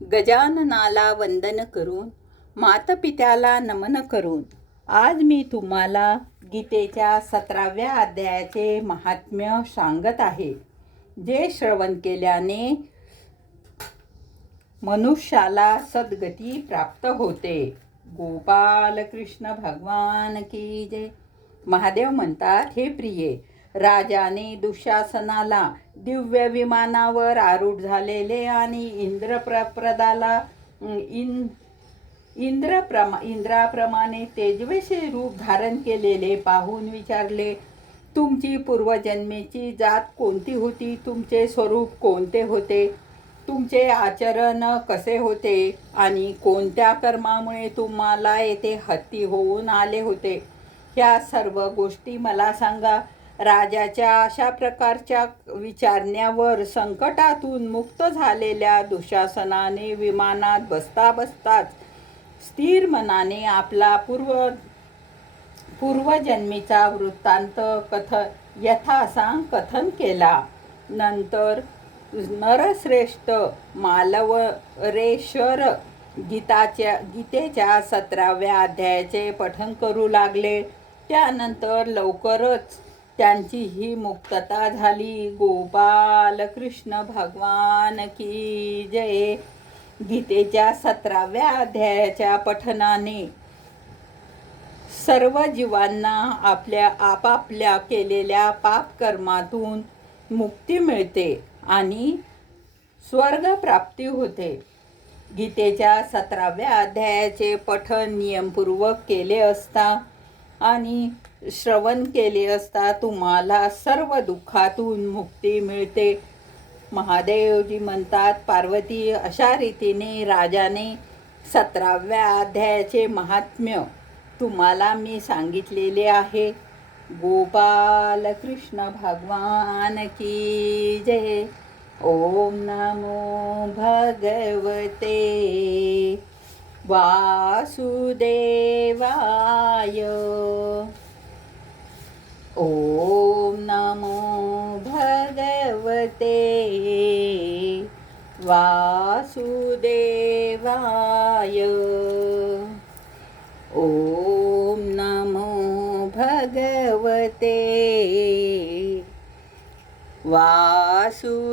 गजाननाला वंदन करून, मातापित्याला नमन करून आज मी तुम्हाला गीतेच्या 17व्या अध्यायाचे महात्म्य सांगत आहे, जे श्रवण केल्याने मनुष्याला सद्गती प्राप्त होते. गोपाल कृष्ण भगवान की जय. महादेव म्हणतात, हे प्रिये, राजाने दुःशासनाला दिव्य विमानावर आरूढ झालेले आणि इंद्राप्रमाणे तेजस्वी रूप धारण केलेले पाहून विचारले, तुमची पूर्वजन्मेची जात कोणती होती? तुमचे स्वरूप कोणते होते? तुमचे आचरण कसे होते? आणि कोणत्या कर्मामुळे तुम्हाला येथे हत्ती होऊन आले होते? ह्या सर्व गोष्टी मला सांगा. राजाच्या अशा प्रकारच्या विचारण्यावर संकटातून मुक्त झालेल्या दुःशासनाने विमानात बसताच स्थिर मनाने आपला पूर्वजन्मीचा वृत्तांत यथासांग कथन केला. नंतर नरश्रेष्ठ मालवरेश्वर गीतेच्या 17व्या अध्यायाचे पठण करू लागले. त्यानंतर लवकरच त्यांची ही मुक्तता झाली. गोपाल कृष्ण भगवान की जय. गीतेच्या 17व्या अध्यायाच्या पठणाने सर्व जीवांना आपापल्या केलेल्या पापकर्मातून मुक्ती मिळते आणि स्वर्ग प्राप्ती होते. गीतेच्या 17व्या अध्यायाचे पठण नियमपूर्वक केले असता आणि श्रवण केले असता तुम्हाला सर्व दुःखातून मुक्ती मिळते. महादेवजी म्हणतात, पार्वती, अशा रीतीने राजाने 17व्या अध्यायाचे महात्म्य तुम्हाला मी सांगितलेले आहे. गोपाल कृष्ण भगवान की जय. ओम नमो भगवते वासुदेवाय. ओम नमो भगवते वासुदेवाय. ओम नमो भगवते वासुदेवाय.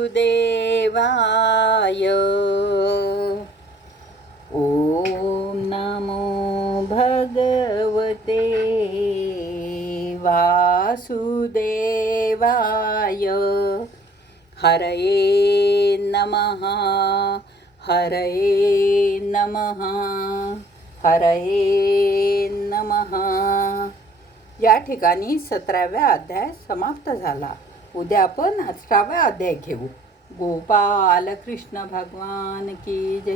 ओम नमो भगवते वासुदेवाय. हरये नमः, हरये नमः, हरये नमः. या ठिकाणी 17व्या अध्याय समाप्त झाला. उद्या आपण 18व्या अध्याय घेऊ. गोपाल कृष्ण भगवान की जय.